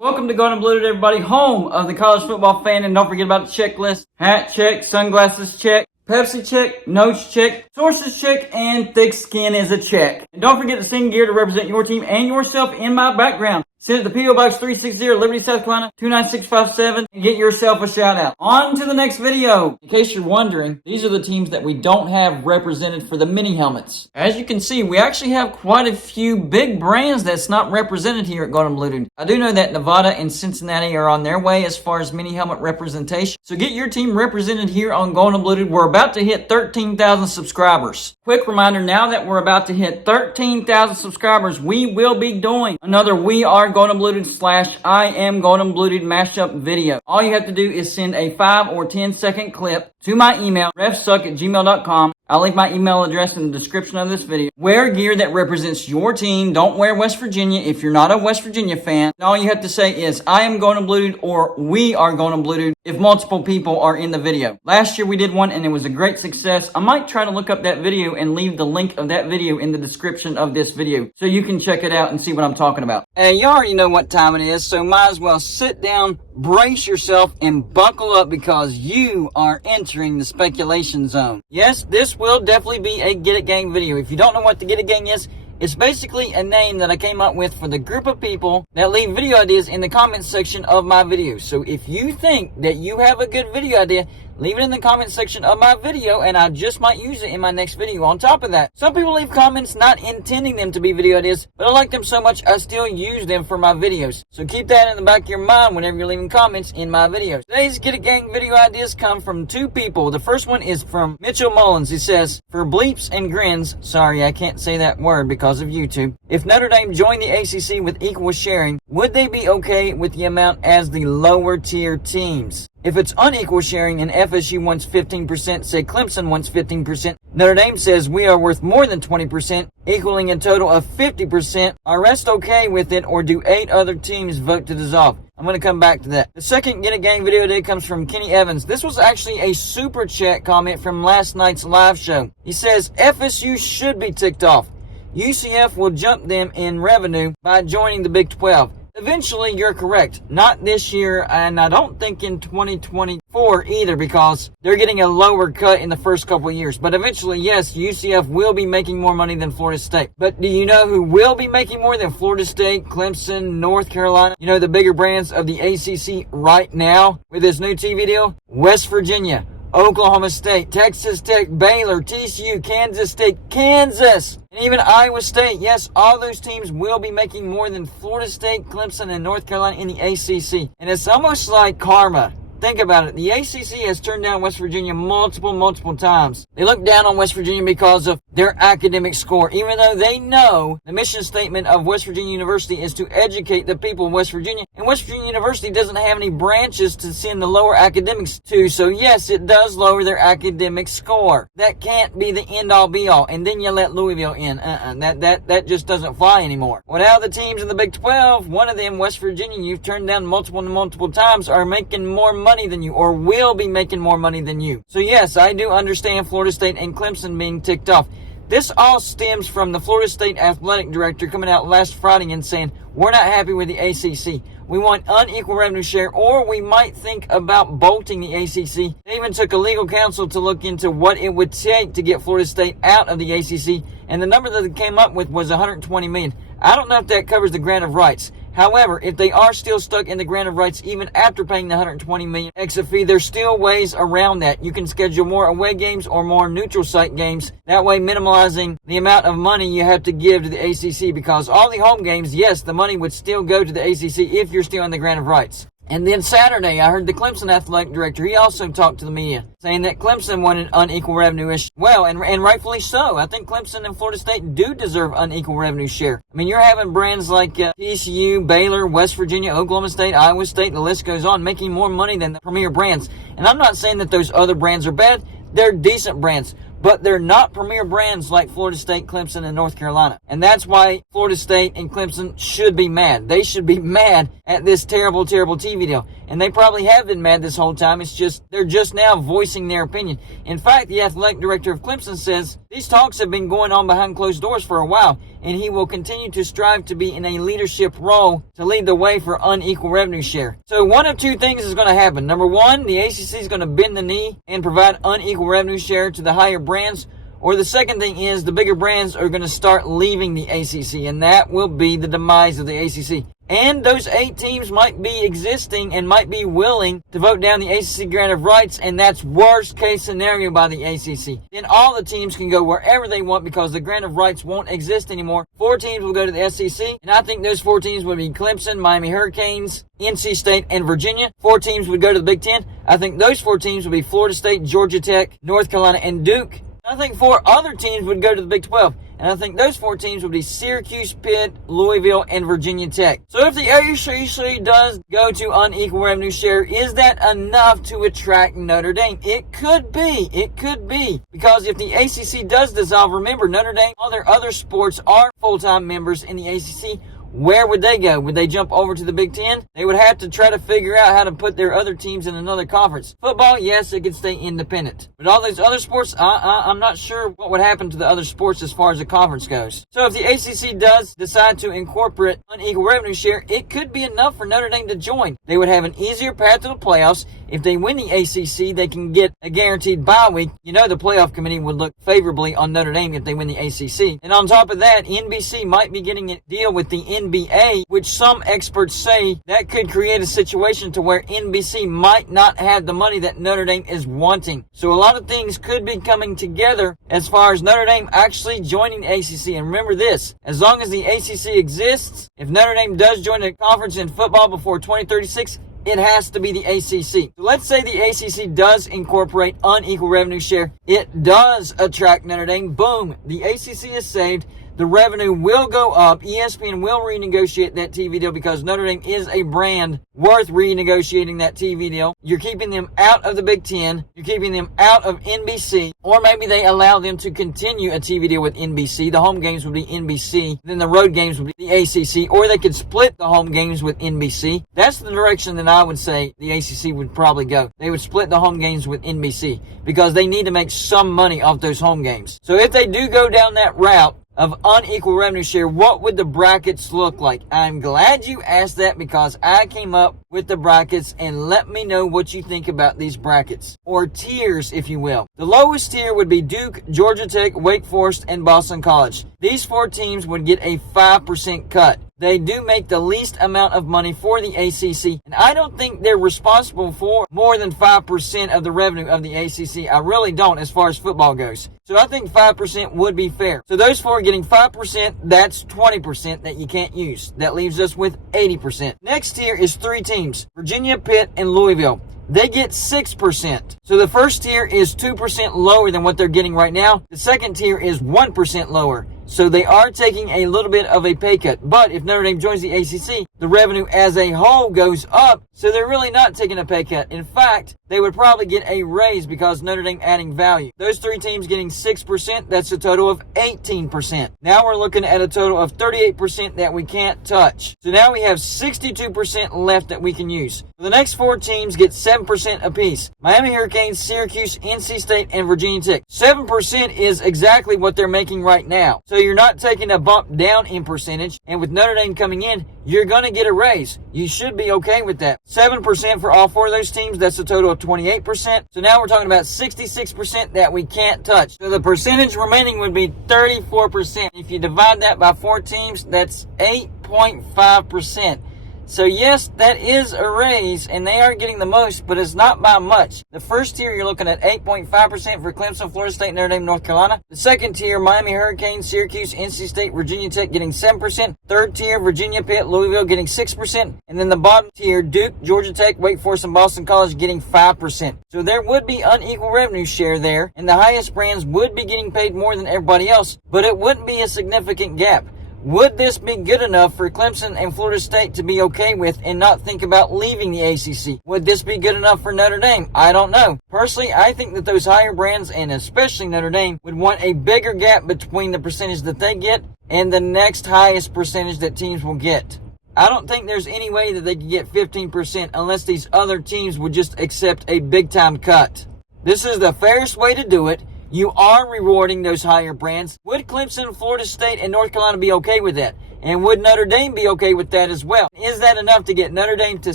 Welcome to Golden and Blue, everybody, home of the college football fan. And don't forget about the checklist. Hat check, sunglasses check, Pepsi check, notes check, sources check, and thick skin is a check. And don't forget to sing gear to represent your team and yourself in my background. Send it to P.O. Box 360, Liberty, South Carolina, 29657, and get yourself a shout out. On to the next video. In case you're wondering, these are the teams that we don't have represented for the mini helmets. As you can see, we actually have quite a few big brands that's not represented here at Golden Blue. I do know that Nevada and Cincinnati are on their way as far as mini helmet representation. So get your team represented here on Golden Blue. We're about to hit 13,000 subscribers. Quick reminder, now that we're about to hit 13,000 subscribers, we will be doing another We Are Golden Blued / I Am Golden Blued mashup video. All you have to do is send a 5 or 10 second clip to my email, refsuck@gmail.com. I'll leave my email address in the description of this video. Wear gear that represents your team. Don't wear West Virginia if you're not a West Virginia fan. And all you have to say is, I am Golden Blued or we are Golden Blued if multiple people are in the video. Last year we did one and it was a great success. I might try to look up that video and leave the link of that video in the description of this video so you can check it out and see what I'm talking about. Hey, you already know what time it is, so might as well sit down, brace yourself, and buckle up because you are entering the speculation zone. Yes, this will definitely be a Get It Gang video. If you don't know what the Get It Gang is, it's basically a name that I came up with for the group of people that leave video ideas in the comments section of my videos. So if you think that you have a good video idea, leave it in the comment section of my video and I just might use it in my next video. On top of that, some people leave comments not intending them to be video ideas, but I like them so much I still use them for my videos. So keep that in the back of your mind whenever you're leaving comments in my videos. Today's Get It Gang video ideas come from two people. The first one is from Mitchell Mullins. He says, for bleeps and grins, sorry I can't say that word because of YouTube, if Notre Dame joined the ACC with equal sharing, would they be okay with the amount as the lower tier teams? If it's unequal sharing and FSU wants 15%, say Clemson wants 15%, Notre Dame says we are worth more than 20%, equaling a total of 50%, are rest okay with it or do 8 other teams vote to dissolve? I'm going to come back to that. The second Get It Gang video today comes from Kenny Evans. This was actually a super chat comment from last night's live show. He says, FSU should be ticked off. UCF will jump them in revenue by joining the Big 12. Eventually, you're correct. Not this year, and I don't think in 2024 either, because they're getting a lower cut in the first couple of years. But eventually, yes, UCF will be making more money than Florida State. But do you know who will be making more than Florida State, Clemson, North Carolina? You know, the bigger brands of the ACC right now with this new TV deal? West Virginia, Oklahoma State, Texas Tech, Baylor, TCU, Kansas State, Kansas, and even Iowa State. Yes, all those teams will be making more than Florida State, Clemson, and North Carolina in the ACC. And it's almost like karma. Think about it. The ACC has turned down West Virginia multiple times. They look down on West Virginia because of their academic score, even though they know the mission statement of West Virginia University is to educate the people of West Virginia. And West Virginia University doesn't have any branches to send the lower academics to. So yes, it does lower their academic score. That can't be the end-all be-all. And then you let Louisville in. That just doesn't fly anymore. Well, now the teams in the Big 12, one of them, West Virginia, you've turned down multiple times, are making more money than you, or will be making more money than you. So yes, I do understand Florida State and Clemson being ticked off. This all stems from the Florida State athletic director coming out last Friday and saying, we're not happy with the ACC. We want unequal revenue share, or we might think about bolting the ACC. They even took a legal counsel to look into what it would take to get Florida State out of the ACC, and the number that they came up with was $120 million. I don't know if that covers the grant of rights. However, if they are still stuck in the grant of rights even after paying the $120 million exit fee, there's still ways around that. You can schedule more away games or more neutral site games, that way minimizing the amount of money you have to give to the ACC, because all the home games, yes, the money would still go to the ACC if you're still in the grant of rights. And then Saturday, I heard the Clemson athletic director, he also talked to the media, saying that Clemson wanted unequal revenue share. Well, and rightfully so. I think Clemson and Florida State do deserve unequal revenue share. I mean, you're having brands like TCU, Baylor, West Virginia, Oklahoma State, Iowa State, the list goes on, making more money than the premier brands. And I'm not saying that those other brands are bad. They're decent brands. But they're not premier brands like Florida State, Clemson, and North Carolina. And that's why Florida State and Clemson should be mad. They should be mad at this terrible TV deal. and they probably have been mad this whole time. It's just they're just now voicing their opinion. In fact, the athletic director of Clemson says these talks have been going on behind closed doors for a while, and he will continue to strive to be in a leadership role to lead the way for unequal revenue share. So one of two things is going to happen. Number one, the ACC is going to bend the knee and provide unequal revenue share to the higher brands. Or the second thing is the bigger brands are going to start leaving the ACC, and that will be the demise of the ACC. And those 8 teams might be existing and might be willing to vote down the ACC grant of rights, and that's worst case scenario by the ACC. Then all the teams can go wherever they want because the grant of rights won't exist anymore. 4 teams will go to the SEC, and I think those 4 teams would be Clemson, Miami Hurricanes, NC State, and Virginia. 4 teams would go to the Big Ten. I think those 4 teams would be Florida State, Georgia Tech, North Carolina, and Duke. I think 4 other teams would go to the Big 12. And I think those 4 teams would be Syracuse, Pitt, Louisville, and Virginia Tech. So if the ACC does go to unequal revenue share, is that enough to attract Notre Dame? It could be. It could be. Because if the ACC does dissolve, remember, Notre Dame, all their other sports are full-time members in the ACC. Where would they go? Would they jump over to the Big Ten? They would have to try to figure out how to put their other teams in another conference. Football, yes, it could stay independent. But all those other sports, I'm not sure what would happen to the other sports as far as the conference goes. So if the ACC does decide to incorporate unequal revenue share, it could be enough for Notre Dame to join. They would have an easier path to the playoffs. If they win the ACC, they can get a guaranteed bye week. You know the playoff committee would look favorably on Notre Dame if they win the ACC. And on top of that, NBC might be getting a deal with the NBA, which some experts say that could create a situation to where NBC might not have the money that Notre Dame is wanting. So a lot of things could be coming together as far as Notre Dame actually joining the ACC. And remember this, as long as the ACC exists, if Notre Dame does join the conference in football before 2036, it has to be the ACC. So let's say the ACC does incorporate unequal revenue share. It does attract Notre Dame. Boom. The ACC is saved. The revenue will go up. ESPN will renegotiate that TV deal because Notre Dame is a brand worth renegotiating that TV deal. You're keeping them out of the Big Ten. You're keeping them out of NBC. Or maybe they allow them to continue a TV deal with NBC. The home games would be NBC. Then the road games would be the ACC. Or they could split the home games with NBC. That's the direction that I would say the ACC would probably go. They would split the home games with NBC because they need to make some money off those home games. So if they do go down that route of unequal revenue share, what would the brackets look like? I'm glad you asked that because I came up with the brackets, and let me know what you think about these brackets, or tiers if you will. The lowest tier would be Duke, Georgia Tech, Wake Forest, and Boston College. These 4 teams would get a 5% cut. They do make the least amount of money for the ACC, and I don't think they're responsible for more than 5% of the revenue of the ACC. I really don't as far as football goes. So I think 5% would be fair. So those 4 getting 5%, that's 20% that you can't use. That leaves us with 80%. Next tier is 3 teams, Virginia, Pitt, and Louisville. They get 6%. So the first tier is 2% lower than what they're getting right now. The second tier is 1% lower. So they are taking a little bit of a pay cut. But if Notre Dame joins the ACC, the revenue as a whole goes up. So they're really not taking a pay cut. In fact, they would probably get a raise because Notre Dame adding value. Those 3 teams getting 6%, that's a total of 18%. Now we're looking at a total of 38% that we can't touch. So now we have 62% left that we can use. The next 4 teams get 7% apiece. Miami Hurricanes, Syracuse, NC State, and Virginia Tech. 7% is exactly what they're making right now. So you're not taking a bump down in percentage. And with Notre Dame coming in, you're going to get a raise. You should be okay with that. 7% for all 4 of those teams, that's a total of 28%. So now we're talking about 66% that we can't touch. So the percentage remaining would be 34%. If you divide that by 4 teams, that's 8.5%. So yes, that is a raise, and they are getting the most, but it's not by much. The first tier, you're looking at 8.5% for Clemson, Florida State, Notre Dame, North Carolina. The second tier, Miami Hurricanes, Syracuse, NC State, Virginia Tech getting 7%. Third tier, Virginia, Pitt, Louisville getting 6%. And then the bottom tier, Duke, Georgia Tech, Wake Forest, and Boston College getting 5%. So there would be unequal revenue share there, and the highest brands would be getting paid more than everybody else, but it wouldn't be a significant gap. Would this be good enough for Clemson and Florida State to be okay with and not think about leaving the ACC? Would this be good enough for Notre Dame? I don't know. Personally, I think that those higher brands, and especially Notre Dame, would want a bigger gap between the percentage that they get and the next highest percentage that teams will get. I don't think there's any way that they could get 15% unless these other teams would just accept a big-time cut. This is the fairest way to do it. You are rewarding those higher brands. Would Clemson, Florida State, and North Carolina be okay with that? And would Notre Dame be okay with that as well? Is that enough to get Notre Dame to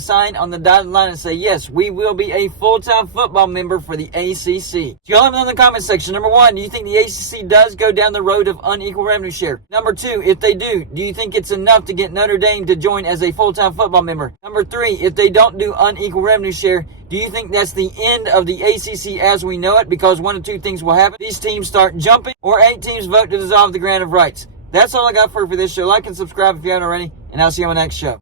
sign on the dotted line and say, yes, we will be a full-time football member for the ACC? Y'all let me know in the comment section. Number one, do you think the ACC does go down the road of unequal revenue share? Number two, if they do you think it's enough to get Notre Dame to join as a full-time football member? Number three, if they don't do unequal revenue share, do you think that's the end of the ACC as we know it? Because one of two things will happen. These teams start jumping, or 8 teams vote to dissolve the grant of rights. That's all I got for this show. Like and subscribe if you haven't already, and I'll see you on the next show.